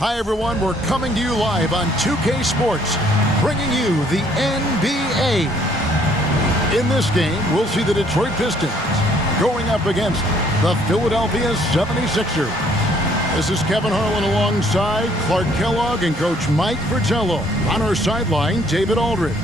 Hi, everyone. We're coming to you live on 2K Sports, bringing you the NBA. In this game, we'll see the Detroit Pistons going up against the Philadelphia 76ers. This is Kevin Harlan alongside Clark Kellogg and Coach Mike Fratello. On our sideline, David Aldridge.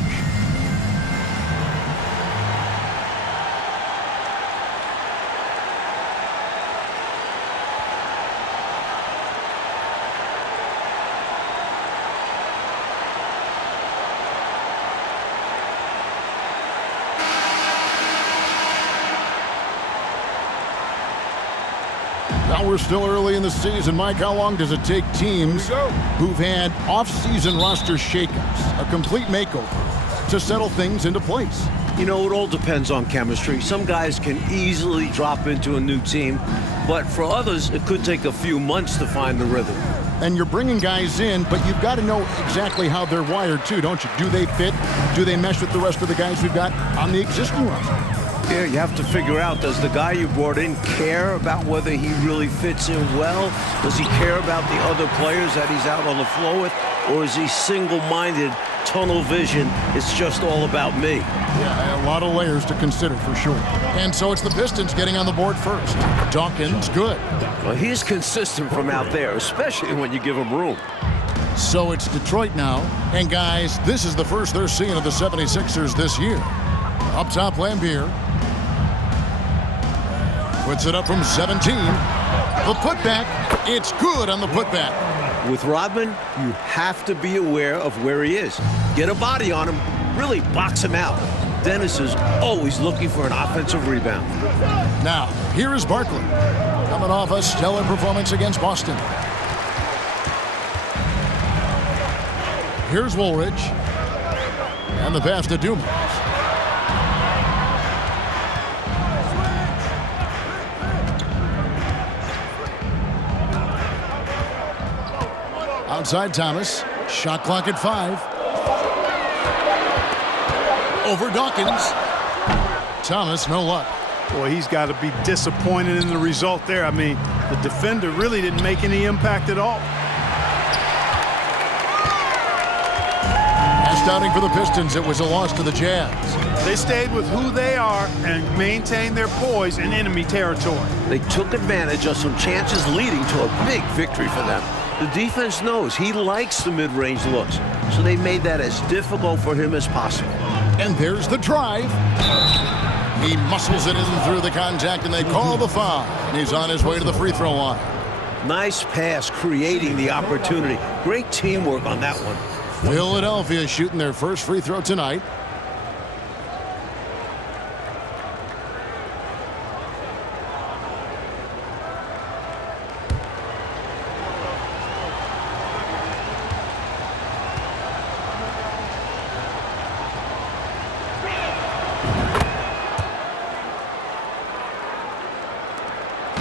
Now we're still early in the season. Mike, how long does it take teams who've had off-season roster shakeups, a complete makeover, to settle things into place? You know, it all depends on chemistry. Some guys can easily drop into a new team, but for others, it could take a few months to find the rhythm. And you're bringing guys in, but you've got to know exactly how they're wired, too, don't you? Do they fit? Do they mesh with the rest of the guys we've got on the existing roster? Yeah, you have to figure out, does the guy you brought in care about whether he really fits in well? Does he care about the other players that he's out on the floor with? Or is he single-minded, tunnel vision? It's just all about me. Yeah, a lot of layers to consider for sure. And so it's the Pistons getting on the board first. Dawkins, good. Well, he's consistent from out there, especially when you give him room. So it's Detroit now. And guys, this is the first they're seeing of the 76ers this year. Up top, Lambier. Puts it up from 17. The putback, it's good on the putback. With Rodman, you have to be aware of where he is. Get a body on him, really box him out. Dennis is always looking for an offensive rebound. Now, here is Barkley, coming off a stellar performance against Boston. Here's Woolridge, and the pass to Dumars. Outside Thomas, shot clock at 5. Over Dawkins. Thomas, no luck. Boy, he's got to be disappointed in the result there. I mean, the defender really didn't make any impact at all. Last outing for the Pistons, it was a loss to the Jazz. They stayed with who they are and maintained their poise in enemy territory. They took advantage of some chances leading to a big victory for them. The defense knows he likes the mid-range looks, so they made that as difficult for him as possible. And there's the drive. He muscles it in through the contact, and they call the foul. And he's on his way to the free throw line. Nice pass, creating the opportunity. Great teamwork on that one. Philadelphia shooting their first free throw tonight.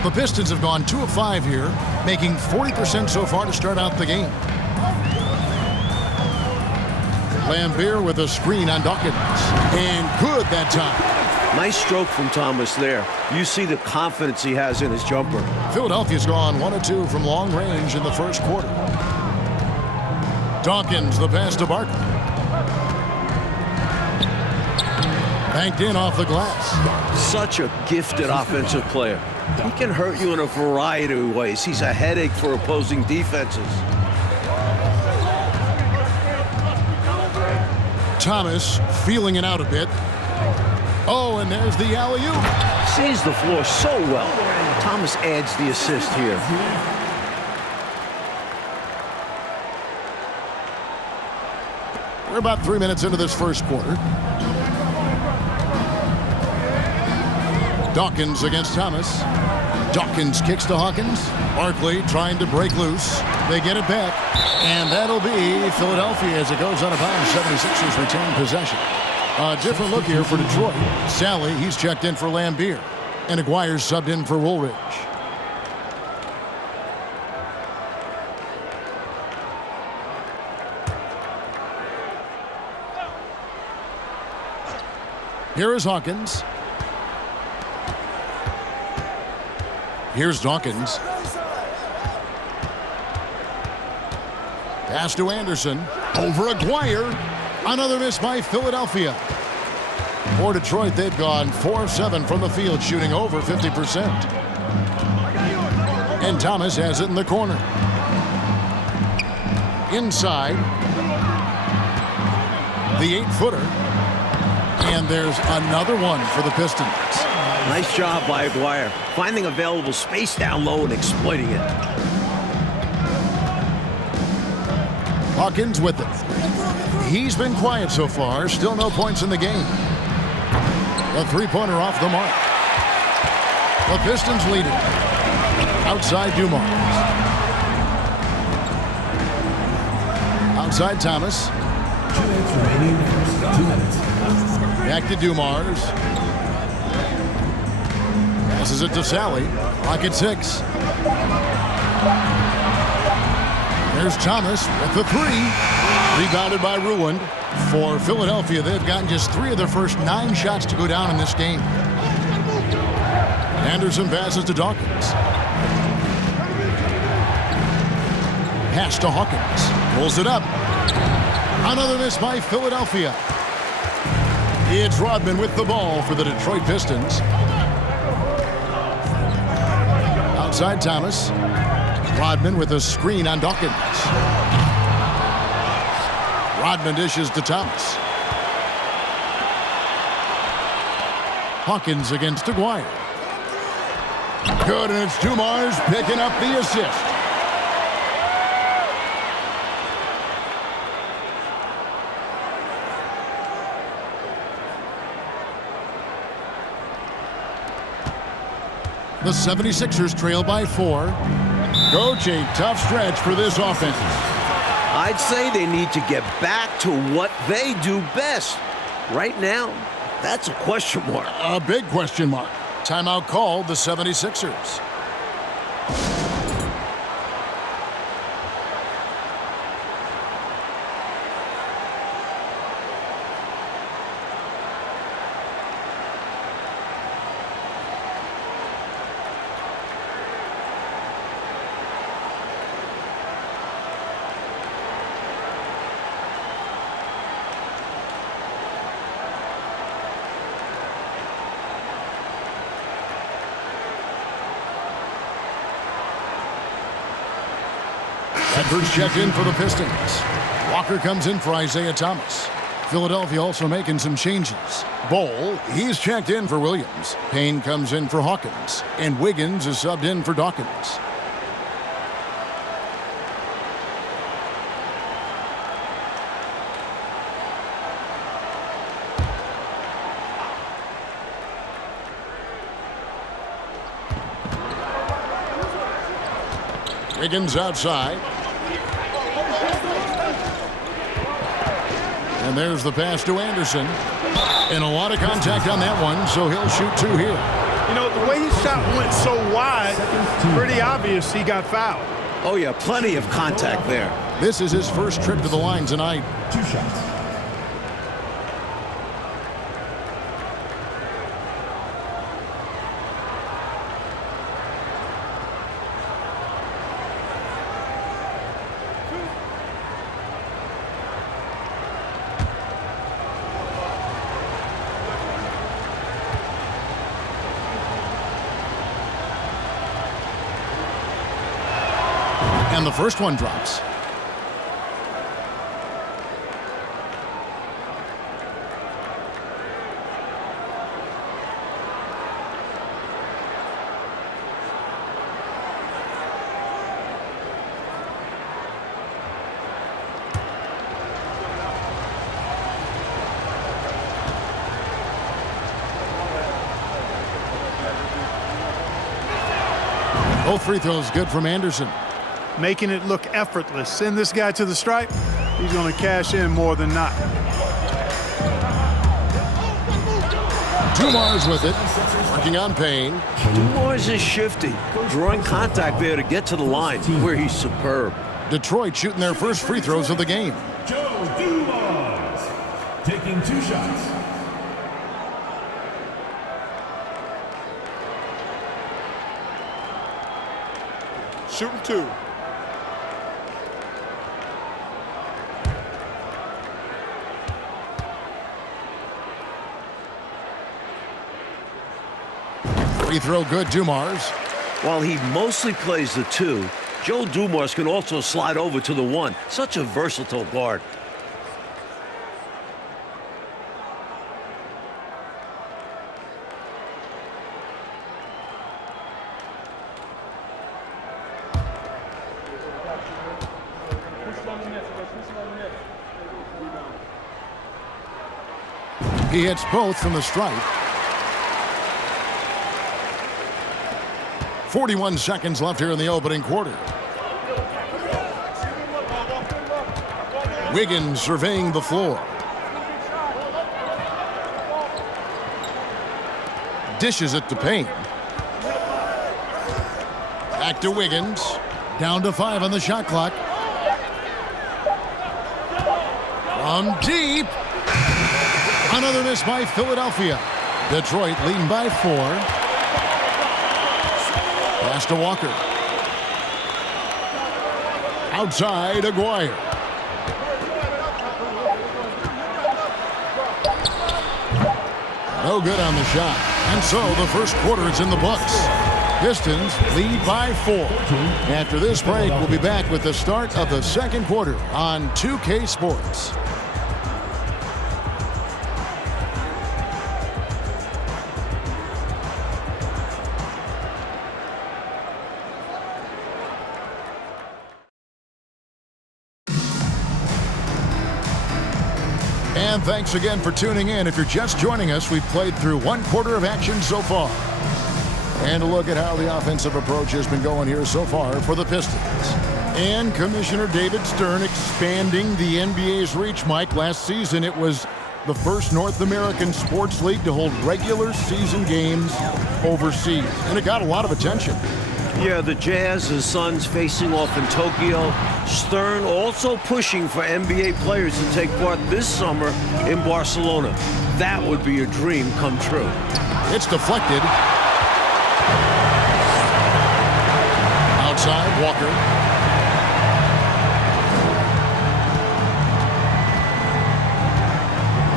The Pistons have gone 2 of 5 here, making 40% so far to start out the game. Lambier with a screen on Dawkins. And good that time. Nice stroke from Thomas there. You see the confidence he has in his jumper. Philadelphia's gone 1 of 2 from long range in the first quarter. Dawkins, the pass to Barkley. Banked in off the glass. Such a gifted offensive player. He can hurt you in a variety of ways. He's a headache for opposing defenses. Thomas feeling it out a bit. Oh, and there's the alley-oop. Sees the floor so well. Thomas adds the assist here. We're about 3 minutes into this first quarter. Dawkins against Thomas. Dawkins kicks to Hawkins. Barkley trying to break loose. They get it back. And that'll be Philadelphia as it goes out of bounds. 76ers retain possession. A different look here for Detroit. Sally, he's checked in for Lambier. And Aguirre's subbed in for Woolridge. Here is Hawkins. Here's Dawkins. Pass to Anderson. Over Aguirre. Another miss by Philadelphia. For Detroit, they've gone 4 of 7 from the field, shooting over 50%. And Thomas has it in the corner. Inside. The 8-footer. And there's another one for the Pistons. Nice job by Aguirre, finding available space down low and exploiting it. Hawkins with it. He's been quiet so far. Still no points in the game. A three-pointer off the mark. The Pistons lead it. Outside Dumars. Outside Thomas. 2 minutes remaining. 2 minutes. Back to Dumars. Passes it to Sally. Clock at 6. There's Thomas with the 3. Rebounded by Ruland. For Philadelphia, they've gotten just 3 of their first 9 shots to go down in this game. Anderson passes to Dawkins. Pass to Hawkins. Pulls it up. Another miss by Philadelphia. It's Rodman with the ball for the Detroit Pistons. Outside Thomas. Rodman with a screen on Dawkins. Rodman dishes to Thomas. Hawkins against Aguirre. Good, and it's Dumars picking up the assist. The 76ers trail by 4. Coach, a tough stretch for this offense. I'd say they need to get back to what they do best. Right now, that's a question mark. A big question mark. Timeout called the 76ers. Edwards checked in for the Pistons. Walker comes in for Isaiah Thomas. Philadelphia also making some changes. Bol, he's checked in for Williams. Payne comes in for Hawkins. And Wiggins is subbed in for Dawkins. Wiggins outside. And there's the pass to Anderson. And a lot of contact on that one, so he'll shoot 2 here. You know, the way his shot went so wide, pretty obvious he got fouled. Oh, yeah, plenty of contact there. This is his first trip to the line tonight. 2 shots. And the first one drops. Both free throws good from Anderson. Making it look effortless. Send this guy to the stripe. He's going to cash in more than not. Dumars with it. Working on Payne. Dumars is shifty, drawing contact there to get to the line, where he's superb. Detroit shooting their first free throws of the game. Joe Dumars taking 2 shots. Shooting 2. Free throw good, Dumars. While he mostly plays the 2, Joe Dumars can also slide over to the 1. Such a versatile guard. He hits both from the stripe. 41 seconds left here in the opening quarter. Wiggins surveying the floor. Dishes it to Payne. Back to Wiggins. Down to 5 on the shot clock. From deep. Another miss by Philadelphia. Detroit leading by 4. Pass to Walker. Outside, Aguirre. No good on the shot. And so the first quarter is in the books. Pistons lead by 4. After this break, we'll be back with the start of the second quarter on 2K Sports. And thanks again for tuning in. If you're just joining us, we've played through one quarter of action so far. And a look at how the offensive approach has been going here so far for the Pistons. And Commissioner David Stern expanding the NBA's reach, Mike. Last season, it was the first North American sports league to hold regular season games overseas. And it got a lot of attention. Yeah, the Jazz and Suns facing off in Tokyo. Stern also pushing for NBA players to take part this summer in Barcelona. That would be a dream come true. It's deflected. Outside, Walker.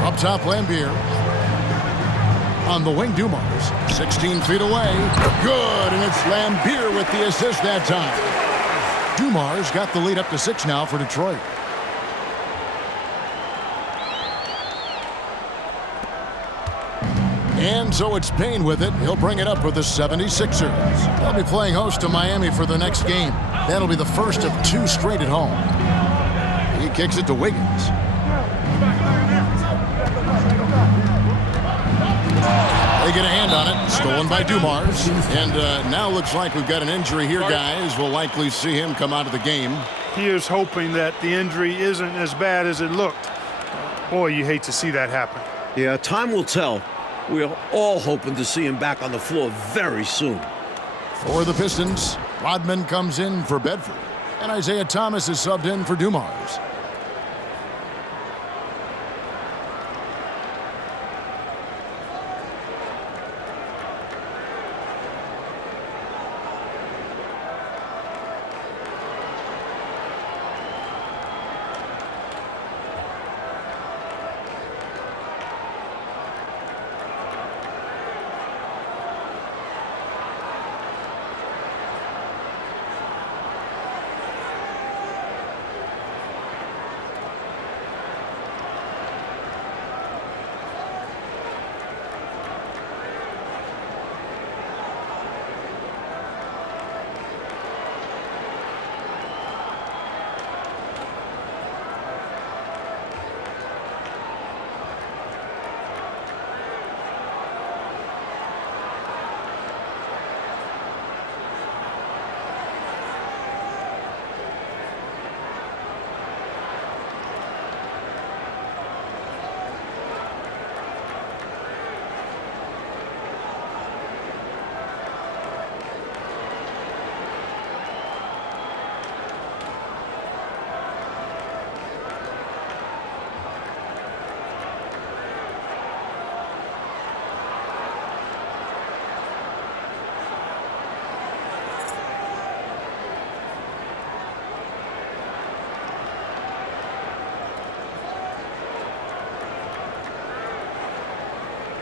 Up top, Lambier. On the wing, Dumars. 16 feet away. Good, and it's Lambier with the assist that time. Dumars got the lead up to 6 now for Detroit. And so it's Payne with it. He'll bring it up with the 76ers. They'll be playing host to Miami for the next game. That'll be the first of 2 straight at home. He kicks it to Wiggins. They get a hand on it. Stolen by Dumars. And now looks like we've got an injury here, guys. We'll likely see him come out of the game. He is hoping that the injury isn't as bad as it looked. Boy, you hate to see that happen. Yeah, time will tell. We're all hoping to see him back on the floor very soon. For the Pistons, Rodman comes in for Bedford. And Isaiah Thomas is subbed in for Dumars.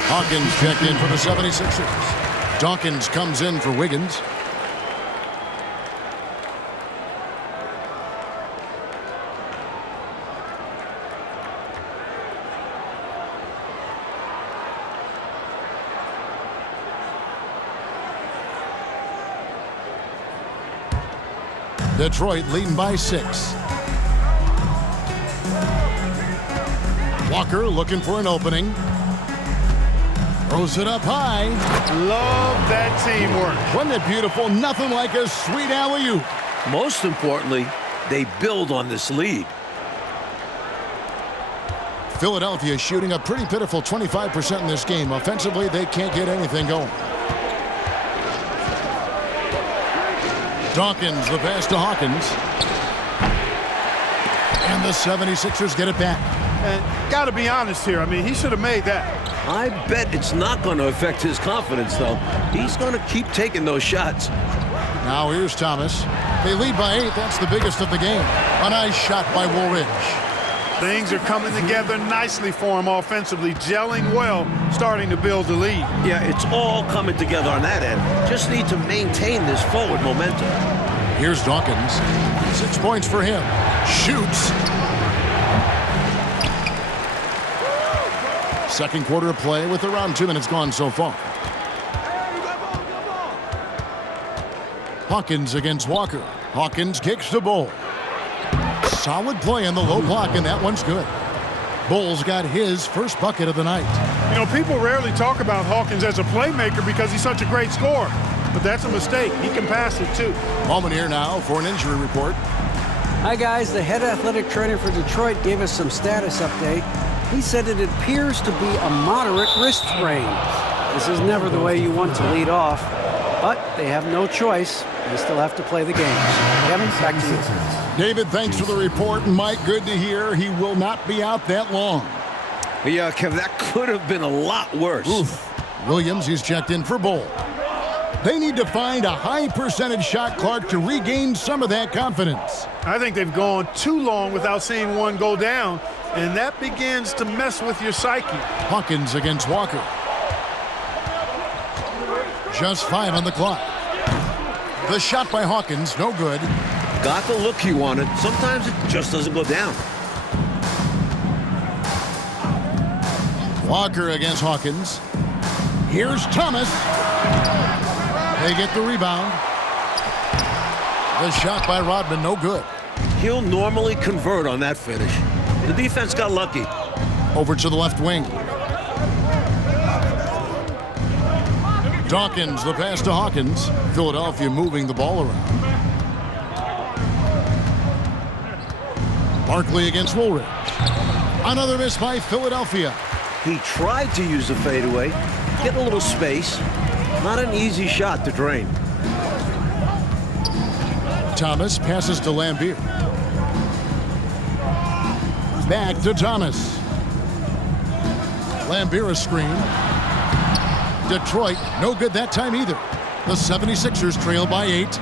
Hawkins checked in for the 76ers. Dawkins comes in for Wiggins. Detroit leading by 6. Walker looking for an opening. Throws it up high. Love that teamwork. Wasn't it beautiful? Nothing like a sweet alley-oop. Most importantly, they build on this lead. Philadelphia shooting a pretty pitiful 25% in this game. Offensively, they can't get anything going. Dawkins, the pass to Hawkins. And the 76ers get it back. And got to be honest here. I mean, he should have made that. I bet it's not going to affect his confidence, though. He's going to keep taking those shots. Now here's Thomas. They lead by 8. That's the biggest of the game. A nice shot by Woolridge. Things are coming together nicely for him offensively, gelling well, starting to build the lead. Yeah, it's all coming together on that end. Just need to maintain this forward momentum. Here's Dawkins. 6 points for him. Shoots. Second quarter of play with around 2 minutes gone so far. Hawkins against Walker. Hawkins kicks the ball. Solid play on the low block, and that one's good. Bulls got his first bucket of the night. You know, people rarely talk about Hawkins as a playmaker because he's such a great scorer. But that's a mistake. He can pass it, too. Moment here now for an injury report. Hi, guys. The head athletic trainer for Detroit gave us some status update. He said it appears to be a moderate wrist sprain. This is never the way you want to lead off, but they have no choice. They still have to play the games. Kevin, back to you. David, thanks for the report. And Mike, good to hear he will not be out that long. Yeah, Kevin, that could have been a lot worse. Oof. Williams, he's checked in for Bull. They need to find a high percentage shot, Clark, to regain some of that confidence. I think they've gone too long without seeing one go down, and that begins to mess with your psyche. Hawkins against Walker. Just 5 on the clock. The shot by Hawkins, no good. Got the look he wanted. Sometimes it just doesn't go down. Walker against Hawkins. Here's Thomas. They get the rebound. The shot by Rodman, no good. He'll normally convert on that finish. The defense got lucky. Over to the left wing. Dawkins, the pass to Hawkins. Philadelphia moving the ball around. Barkley against Woolridge. Another miss by Philadelphia. He tried to use the fadeaway, get a little space. Not an easy shot to drain. Thomas passes to Lambeer. Back to Thomas. Lambeer a screen. Detroit, no good that time either. The 76ers trail by 8.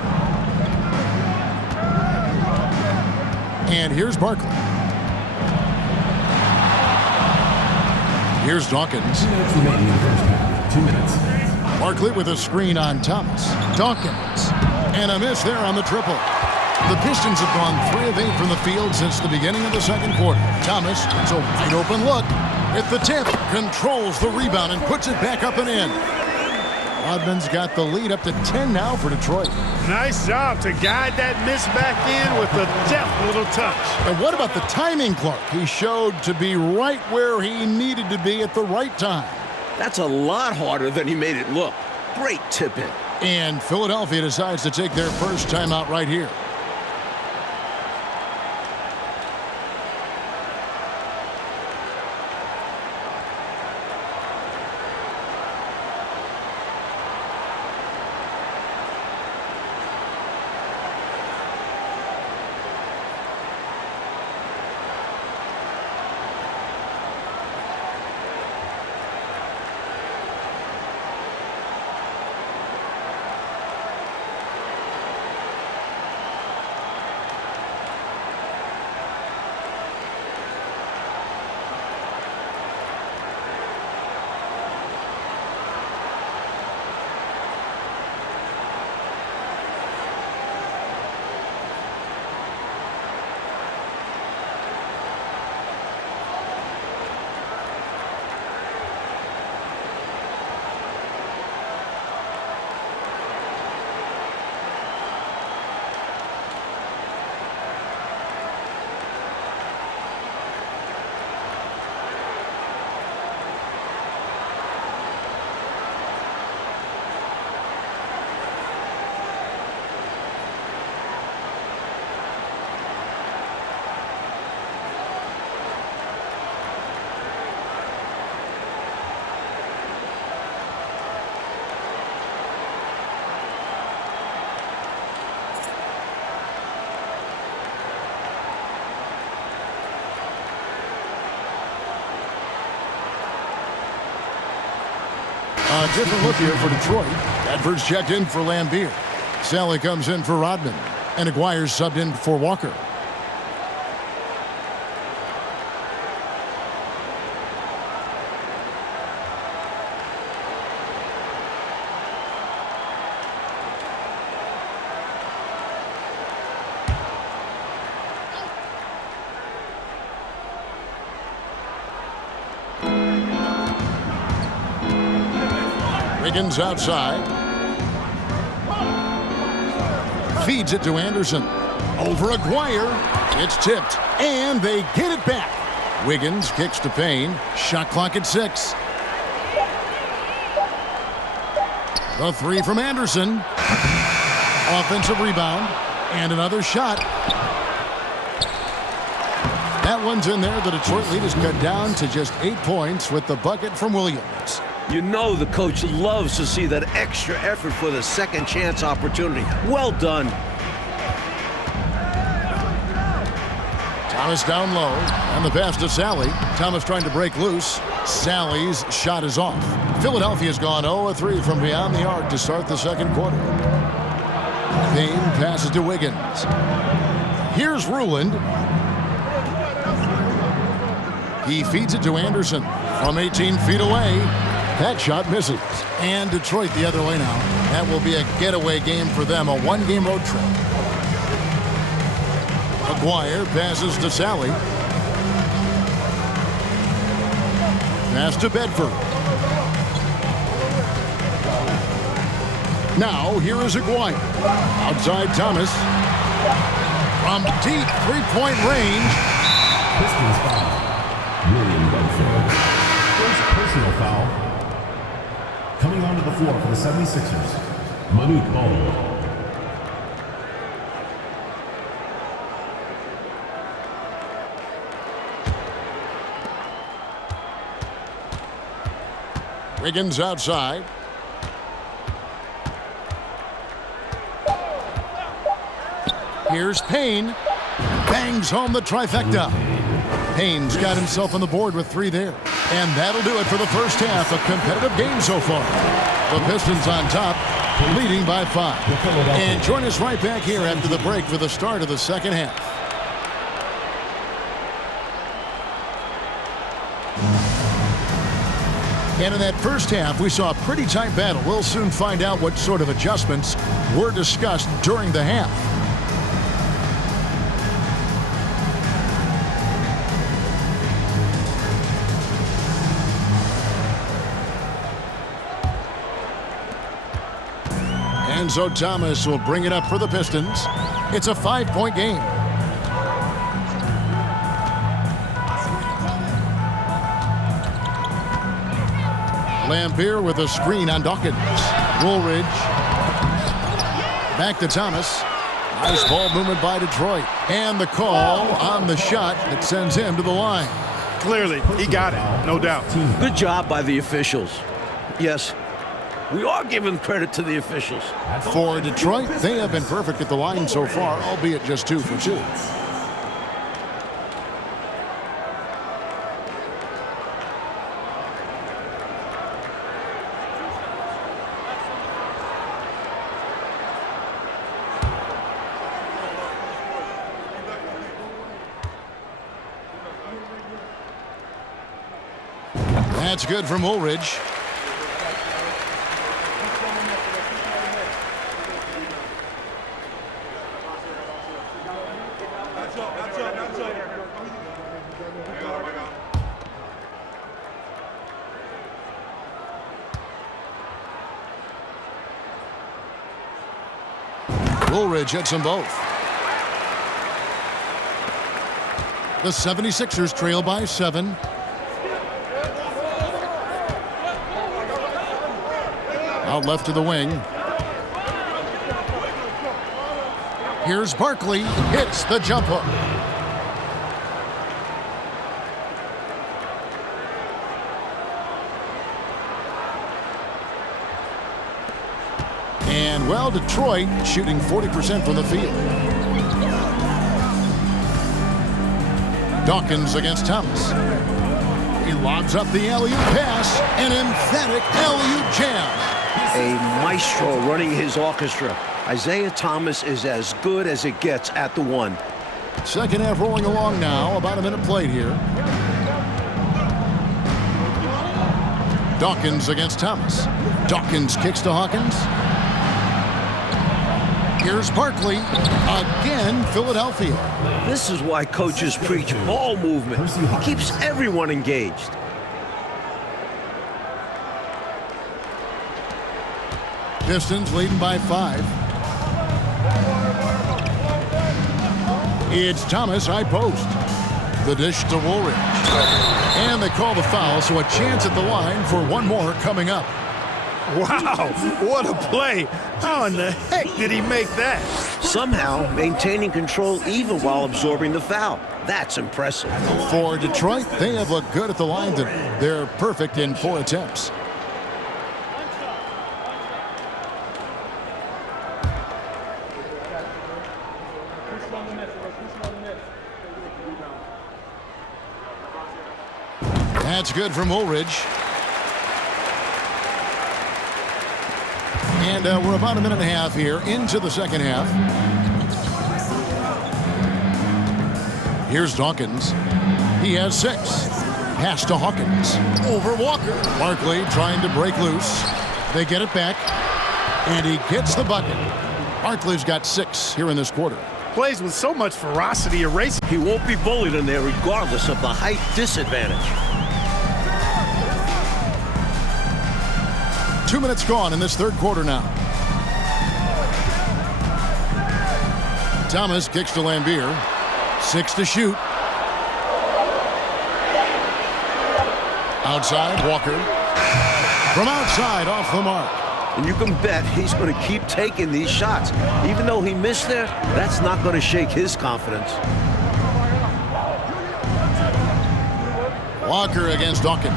And here's Barkley. Here's Dawkins. 2 minutes remaining in the first half. 2 minutes. Barkley with a screen on Thomas. Dawkins. And a miss there on the triple. The Pistons have gone 3 of 8 from the field since the beginning of the second quarter. Thomas, it's a wide open look. At the tip, controls the rebound and puts it back up and in. Rodman's got the lead up to 10 now for Detroit. Nice job to guide that miss back in with a deft little touch. And what about the timing, Clark? He showed to be right where he needed to be at the right time. That's a lot harder than he made it look. Great tip in. And Philadelphia decides to take their first timeout right here. A different look here for Detroit. Edwards checked in for Lambeer. Sally comes in for Rodman. And Aguirre's subbed in for Walker. Wiggins outside. Feeds it to Anderson. Over Aguirre. It's tipped. And they get it back. Wiggins kicks to Payne. Shot clock at 6. The three from Anderson. Offensive rebound. And another shot. That one's in there. The Detroit lead is cut down to just 8 points with the bucket from Williams. You know the coach loves to see that extra effort for the second chance opportunity. Well done. Thomas down low, and the pass to Sally. Thomas trying to break loose. Sally's shot is off. Philadelphia's gone 0-3 from beyond the arc to start the second quarter. Payne passes to Wiggins. Here's Ruland. He feeds it to Anderson from 18 feet away. That shot misses. And Detroit the other way now. That will be a getaway game for them, a one-game road trip. Aguirre passes to Sally. Pass to Bedford. Now here is Aguirre. Outside Thomas. From deep three-point range. Pistons foul. William Bedford. First personal foul. Coming onto the floor for the 76ers, Manute Bol. Wiggins outside. Here's Payne. Bangs home the trifecta. Payne's got himself on the board with 3 there. And that'll do it for the first half. A competitive game so far. The Pistons on top, leading by 5. And join us right back here after the break for the start of the second half. And in that first half, we saw a pretty tight battle. We'll soon find out what sort of adjustments were discussed during the half. And so Thomas will bring it up for the Pistons. It's a 5-point game. Lambeer with a screen on Dawkins. Woolridge. Back to Thomas. Nice ball movement by Detroit. And the call on the shot that sends him to the line. Clearly, he got it, no doubt. Good job by the officials. Yes, we are giving credit to the officials. For Detroit, they have been perfect at the line so far, albeit just 2 for 2. That's good from Woolridge. Woolridge hits them both. The 76ers trail by 7. Out left to the wing. Here's Barkley. Hits the jump hook. And, well, Detroit shooting 40% from the field. Dawkins against Thomas. He lobs up the alley-oop pass, an emphatic alley-oop jam. A maestro running his orchestra. Isaiah Thomas is as good as it gets at the one. Second half rolling along now. About a minute played here. Dawkins against Thomas. Dawkins kicks to Hawkins. Here's Barkley. Again, Philadelphia. This is why coaches preach ball movement. It keeps everyone engaged. Pistons leading by 5. It's Thomas, high post. The dish to Woolridge. And they call the foul, so a chance at the line for one more coming up. Wow, what a play. How in the heck did he make that? Somehow maintaining control even while absorbing the foul. That's impressive. For Detroit, they have looked good at the line. They're perfect in 4 attempts. That's good from Woolridge. And we're about a minute and a half here into the second half. Here's Dawkins. He has 6. Pass to Hawkins. Over Walker. Barkley trying to break loose. They get it back. And he gets the bucket. Barkley's got 6 here in this quarter. Plays with so much ferocity, erasing. He won't be bullied in there regardless of the height disadvantage. 2 minutes gone in this third quarter now. Thomas kicks to Lambeer. 6 to shoot. Outside, Walker. From outside, off the mark. And you can bet he's going to keep taking these shots. Even though he missed there, that's not going to shake his confidence. Walker against Dawkins.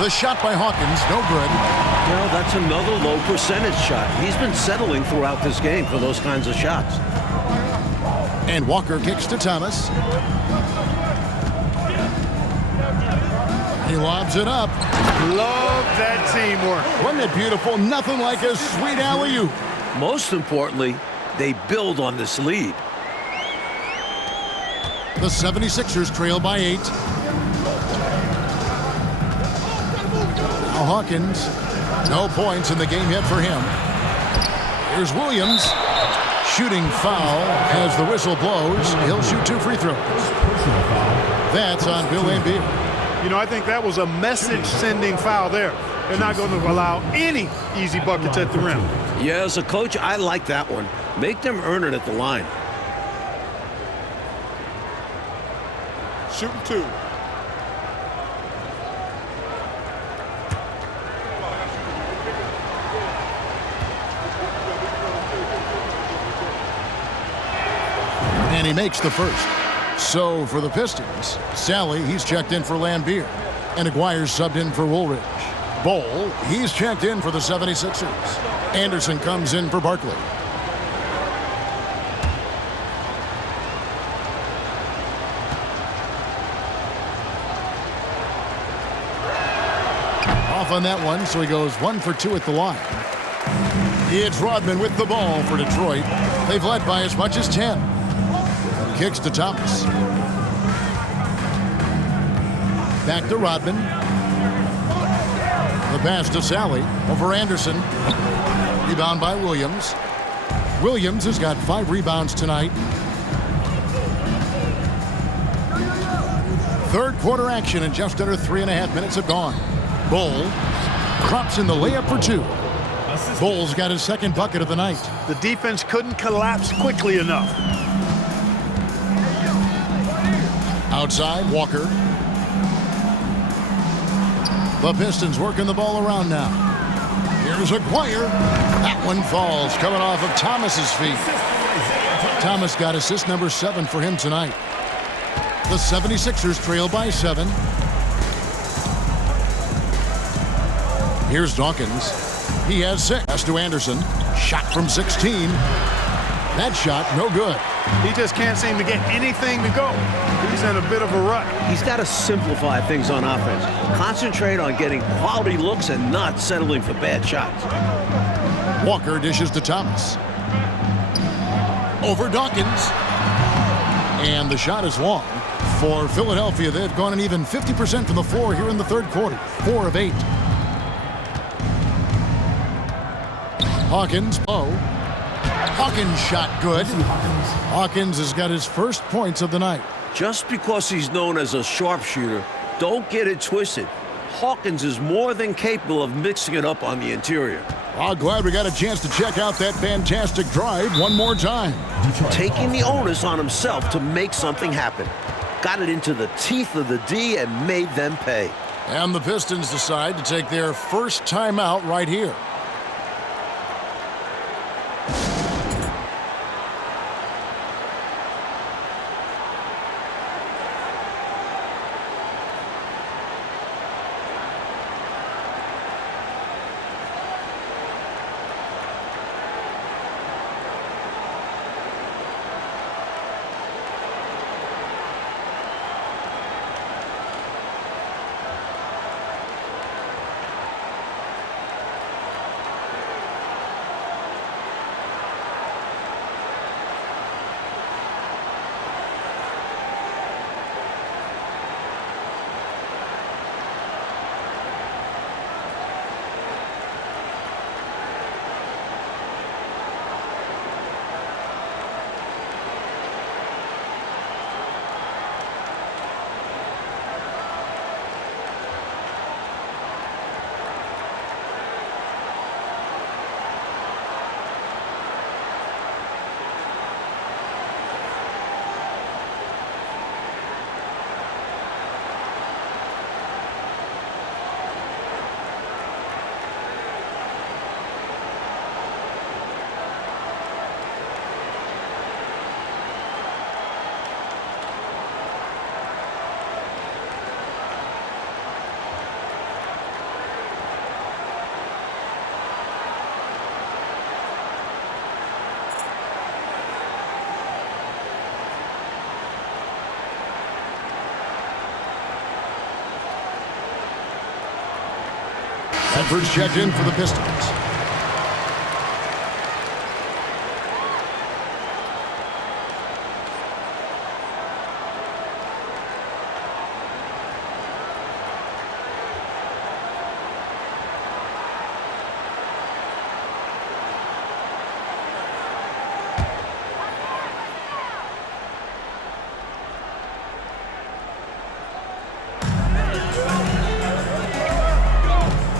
The shot by Hawkins, no good. Well, that's another low percentage shot. He's been settling throughout this game for those kinds of shots. And Walker kicks to Thomas. He lobs it up. Love that teamwork. Wasn't it beautiful? Nothing like a sweet alley-oop. Most importantly, they build on this lead. The 76ers trail by 8. Now Hawkins, no points in the game yet for him. Here's Williams. Shooting foul as the whistle blows. He'll shoot 2 free throws. That's on Bill Lambeer. You know, I think that was a message-sending foul there. They're not going to allow any easy buckets at the rim. Yeah, as a coach, I like that one. Make them earn it at the line. Shooting 2. And he makes the first. So for the Pistons, Sally, he's checked in for Lambeer. And Aguirre's subbed in for Woolridge. Bowl, he's checked in for the 76ers. Anderson comes in for Barkley. Off on that one, so he goes 1 for 2 at the line. It's Rodman with the ball for Detroit. They've led by as much as 10. Kicks to Thomas. Back to Rodman. The pass to Sally over Anderson. Rebound by Williams. Williams has got 5 rebounds tonight. Third quarter action and just under 3.5 minutes have gone. Bull drops in the layup for 2. Bull's got his second bucket of the night. The defense couldn't collapse quickly enough. Outside, Walker. The Pistons working the ball around now. Here's Aguirre. That one falls, coming off of Thomas's feet. Thomas got assist number 7 for him tonight. The 76ers trail by 7. Here's Dawkins. He has 6. Pass to Anderson. Shot from 16. That shot, no good. He just can't seem to get anything to go. He's in a bit of a rut. He's got to simplify things on offense. Concentrate on getting quality looks and not settling for bad shots. Walker dishes to Thomas. Over Dawkins. And the shot is long. For Philadelphia, they've gone an even 50% from the floor here in the third quarter. 4 of 8. Hawkins, Hawkins shot good. Hawkins has got his first points of the night. Just because he's known as a sharpshooter, don't get it twisted. Hawkins is more than capable of mixing it up on the interior. I'm glad we got a chance to check out that fantastic drive one more time. Taking the onus on himself to make something happen. Got it into the teeth of the D and made them pay. And the Pistons decide to take their first timeout right here. Edwards checked in for the Pistons.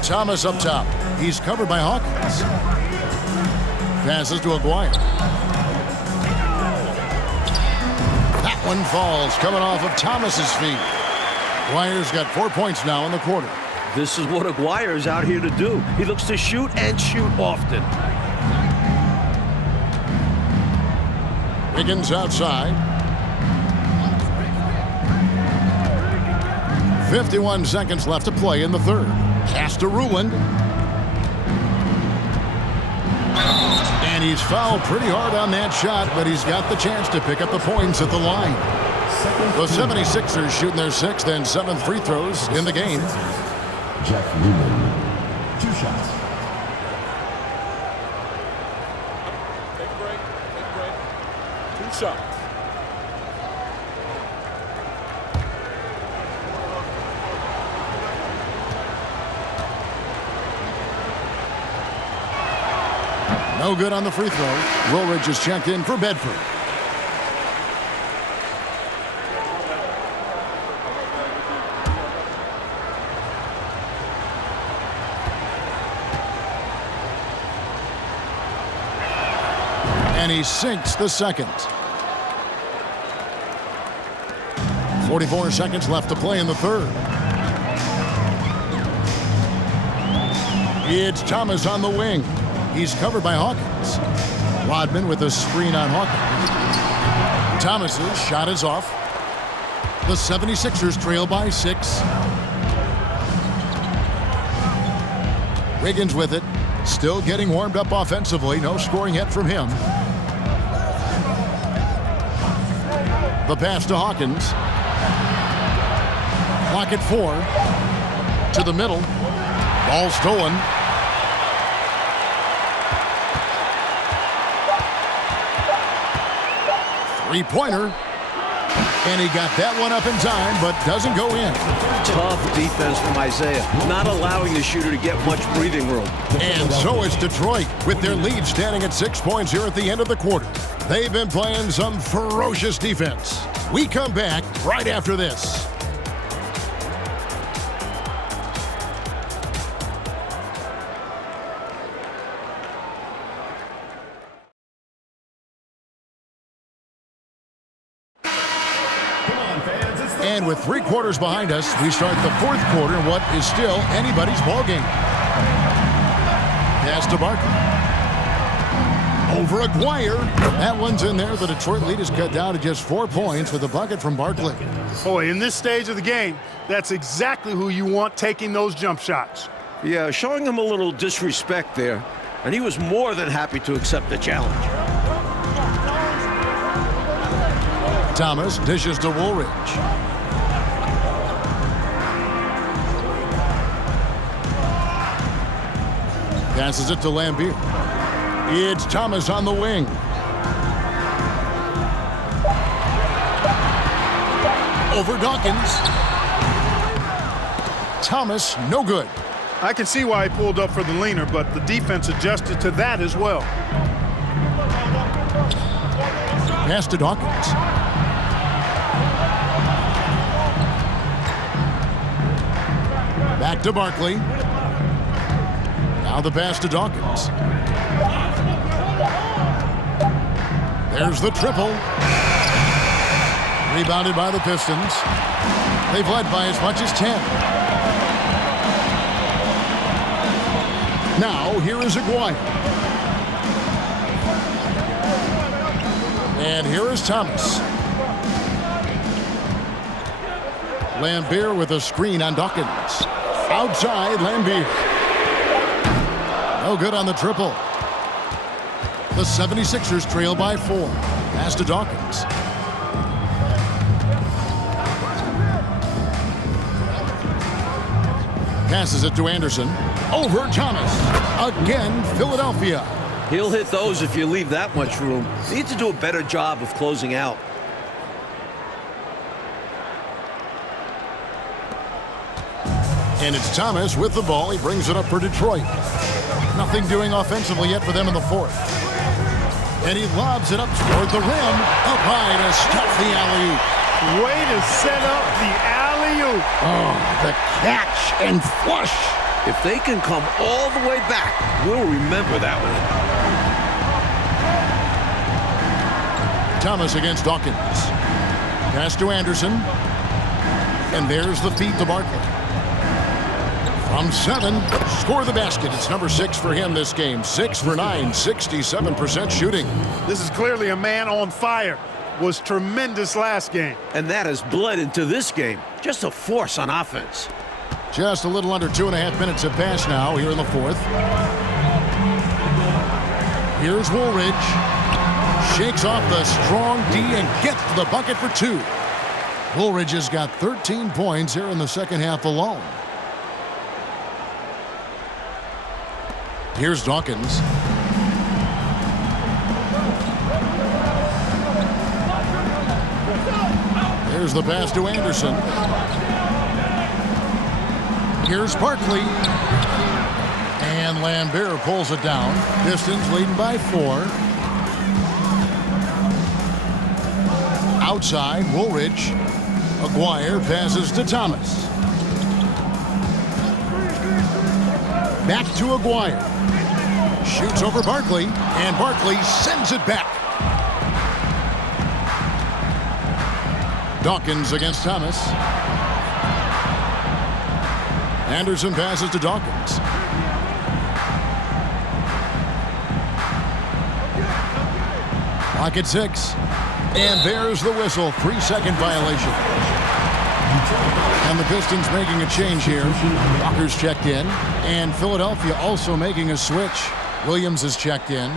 Thomas up top. He's covered by Hawkins. Passes to Aguirre. That one falls, coming off of Thomas's feet. Aguirre's got 4 points now in the quarter. This is what Aguirre is out here to do. He looks to shoot and shoot often. Wiggins outside. 51 seconds left to play in the third. Pass to Ruland. And he's fouled pretty hard on that shot, but he's got the chance to pick up the points at the line. The 76ers shooting their 6th and 7th free throws in the game. Jeff Newman, 2 shots. Take a break. 2 shots. No good on the free throw. Woolridge is checked in for Bedford. And he sinks the second. 44 seconds left to play in the third. It's Thomas on the wing. He's covered by Hawkins. Rodman with a screen on Hawkins. Thomas's shot is off. The 76ers trail by 6. Wiggins with it. Still getting warmed up offensively. No scoring yet from him. The pass to Hawkins. Clock at 4. To the middle. Ball stolen. Three-pointer. And he got that one up in time, but doesn't go in. Tough defense from Isaiah, not allowing the shooter to get much breathing room. And so it's Detroit, with their lead standing at 6 points here at the end of the quarter. They've been playing some ferocious defense. We come back right after this. And with 3 quarters behind us, we start the 4th quarter in what is still anybody's ballgame. Pass to Barkley. Over Aguirre. That one's in there. The Detroit lead is cut down to just 4 points with a bucket from Barkley. Boy, in this stage of the game, that's exactly who you want taking those jump shots. Yeah, showing him a little disrespect there, and he was more than happy to accept the challenge. Thomas dishes to Woolridge. Passes it to Lambier. It's Thomas on the wing. Over Dawkins. Thomas, no good. I can see why he pulled up for the leaner, but the defense adjusted to that as well. Pass to Dawkins. Back to Barkley. Now the pass to Dawkins. There's the triple. Rebounded by the Pistons. They've led by as much as 10. Now here is Aguirre. And here is Thomas. Lambier with a screen on Dawkins. Outside, Lambier. No good on the triple. The 76ers trail by 4. Pass to Dawkins. Passes it to Anderson. Over Thomas. Again, Philadelphia. He'll hit those if you leave that much room. You need to do a better job of closing out. And it's Thomas with the ball. He brings it up for Detroit. Nothing doing offensively yet for them in the 4th. And he lobs it up toward the rim. Up high to stop the alley-oop. Way to set up the alley-oop. Oh, the catch and flush. If they can come all the way back, we'll remember that one. Thomas against Dawkins. Pass to Anderson. And there's the feed to Barkley. From 7, score the basket. It's number 6 for him this game. 6 for 9, 67% shooting. This is clearly a man on fire. Was tremendous last game. And that has bled into this game. Just a force on offense. Just a little under 2.5 minutes have passed now here in the 4th. Here's Woolridge. Shakes off the strong D and gets to the bucket for 2. Woolridge has got 13 points here in the second half alone. Here's Dawkins. Here's the pass to Anderson. Here's Barkley. And Lambier pulls it down. Pistons leading by 4. Outside, Woolridge. Aguirre passes to Thomas. Back to Aguirre. Shoots over Barkley, and Barkley sends it back. Dawkins against Thomas. Anderson passes to Dawkins. Clock at 6. And there's the whistle. 3-second violation. And the Pistons making a change here. Walker's checked in. And Philadelphia also making a switch. Williams is checked in.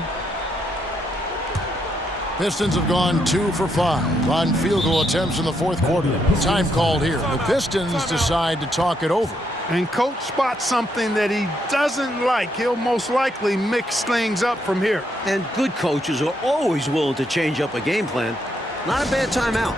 Pistons have gone 2 for 5 on field goal attempts in the fourth quarter. Time called here. The Pistons decide to talk it over. And coach spots something that he doesn't like. He'll most likely mix things up from here. And good coaches are always willing to change up a game plan. Not a bad timeout.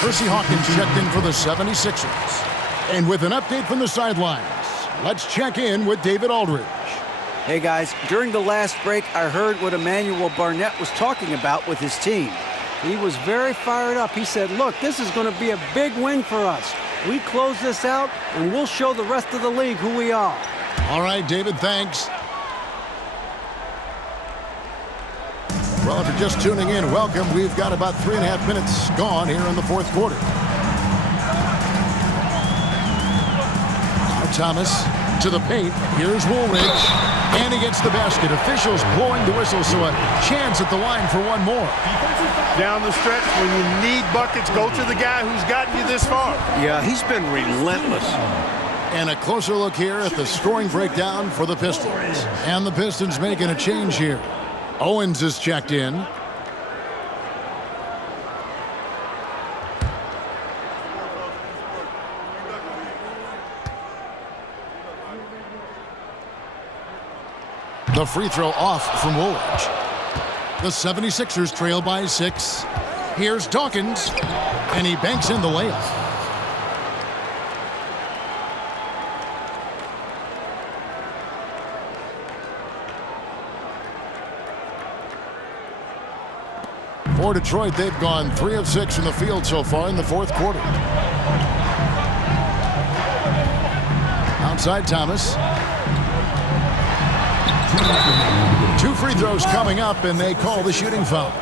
Percy Hawkins checked in for the 76ers. And with an update from the sidelines, let's check in with David Aldridge. Hey guys, during the last break, I heard what Emmanuel Barnett was talking about with his team. He was very fired up. He said, look, this is going to be a big win for us. We close this out, and we'll show the rest of the league who we are. All right, David, thanks. Well, if you're just tuning in, welcome. We've got about 3.5 minutes gone here in the fourth quarter. Now Thomas to the paint. Here's Woolridge. And he gets the basket. Officials blowing the whistle, so a chance at the line for one more. Down the stretch, when you need buckets, go to the guy who's gotten you this far. Yeah, he's been relentless. And a closer look here at the scoring breakdown for the Pistons. And the Pistons making a change here. Owens is checked in. The free throw off from Woolridge. The 76ers trail by 6. Here's Dawkins, and he banks in the layup. For Detroit, they've gone 3 of 6 from the field so far in the fourth quarter. Outside Thomas. 2 free throws coming up, and they call the shooting foul.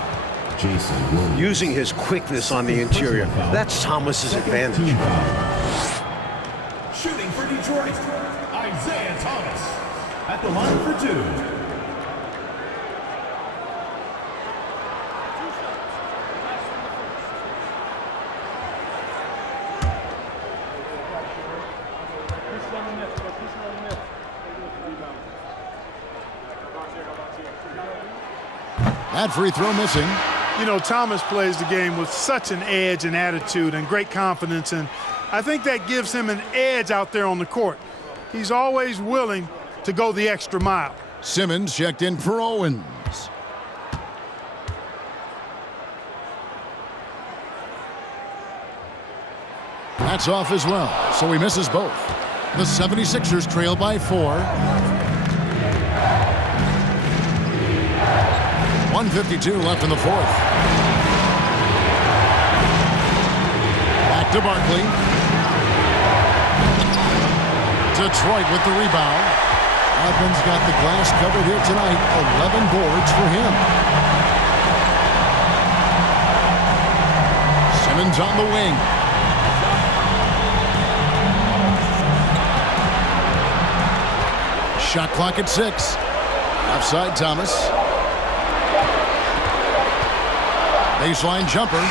Using his quickness on the interior. That's Thomas's advantage. Shooting for Detroit, Isaiah Thomas. At the line for 2. That free throw missing. You know, Thomas plays the game with such an edge and attitude and great confidence, and I think that gives him an edge out there on the court. He's always willing to go the extra mile. Simmons checked in for Owens. That's off as well, so he misses both. The 76ers trail by 4. 1:52 left in the fourth. Back to Barkley. Detroit with the rebound. Evans got the glass covered here tonight. 11 boards for him. Simmons on the wing. Shot clock at 6. Offside Thomas. Baseline jumper.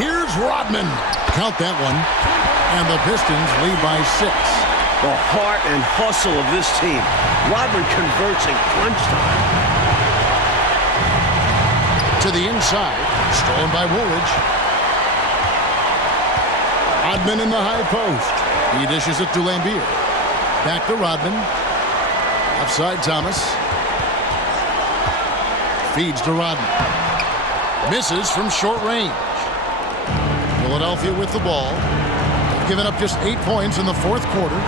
Here's Rodman. Count that one. And the Pistons lead by 6. The heart and hustle of this team. Rodman converts in crunch time. To the inside. Stolen by Woolridge. Rodman in the high post. He dishes it to Lambier. Back to Rodman. Offside Thomas. Feeds to Rodman. Misses from short range. Philadelphia with the ball. Given up just 8 points in the fourth quarter.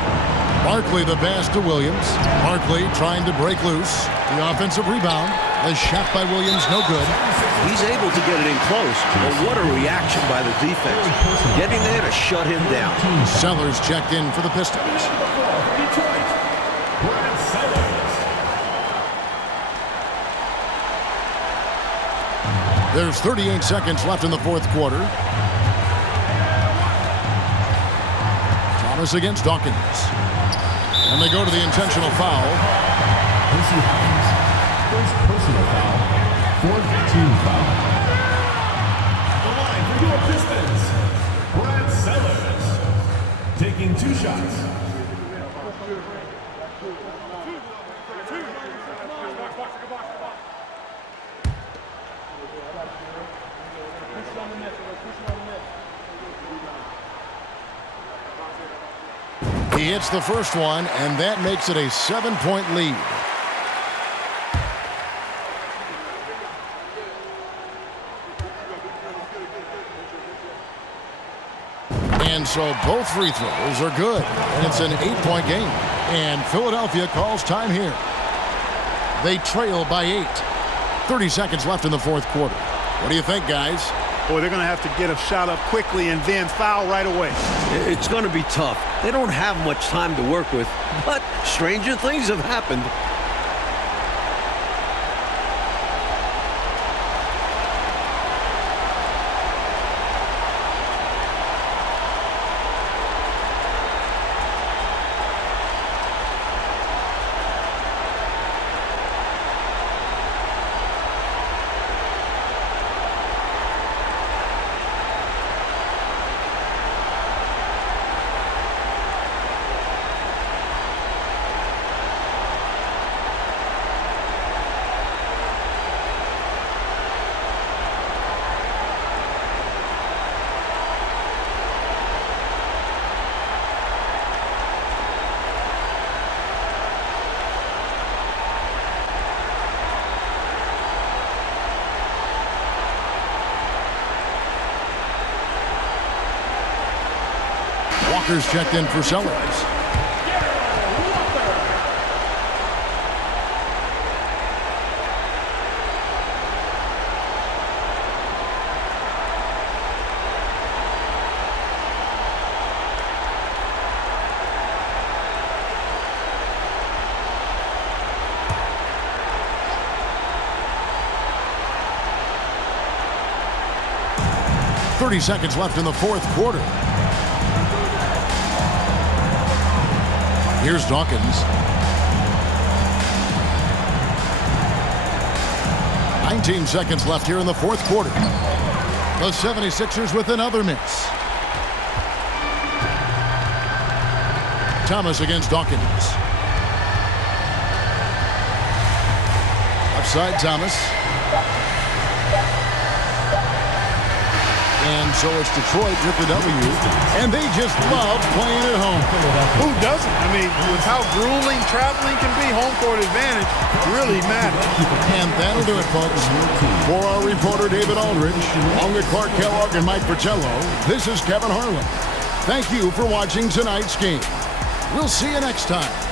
Barkley the pass to Williams. Barkley trying to break loose. The offensive rebound. The shot by Williams, no good. He's able to get it in close, but what a reaction by the defense. Getting there to shut him down. Sellers checked in for the Pistons. There's 38 seconds left in the fourth quarter. Thomas against Dawkins. And they go to the intentional foul. First personal foul. Fourth team foul. The line for your Pistons. Brad Sellers. Taking 2 shots. He hits the first one, and that makes it a 7-point lead. And so both free throws are good, and it's an 8-point game. And Philadelphia calls time here. They trail by 8. 30 seconds left in the fourth quarter. What do you think, guys? Boy, they're going to have to get a shot up quickly and then foul right away. It's going to be tough. They don't have much time to work with, but stranger things have happened. Walker's checked in for Sellers. .30 seconds left in the fourth quarter. Here's Dawkins. 19 seconds left here in the fourth quarter. The 76ers with another miss. Thomas against Dawkins. Offside Thomas. And so it's Detroit with the W. And they just love playing at home. Who doesn't? I mean, with how grueling traveling can be, home court advantage really matters. And that'll do it, folks. For our reporter, David Aldridge, along with Clark Kellogg and Mike Fratello, this is Kevin Harlan. Thank you for watching tonight's game. We'll see you next time.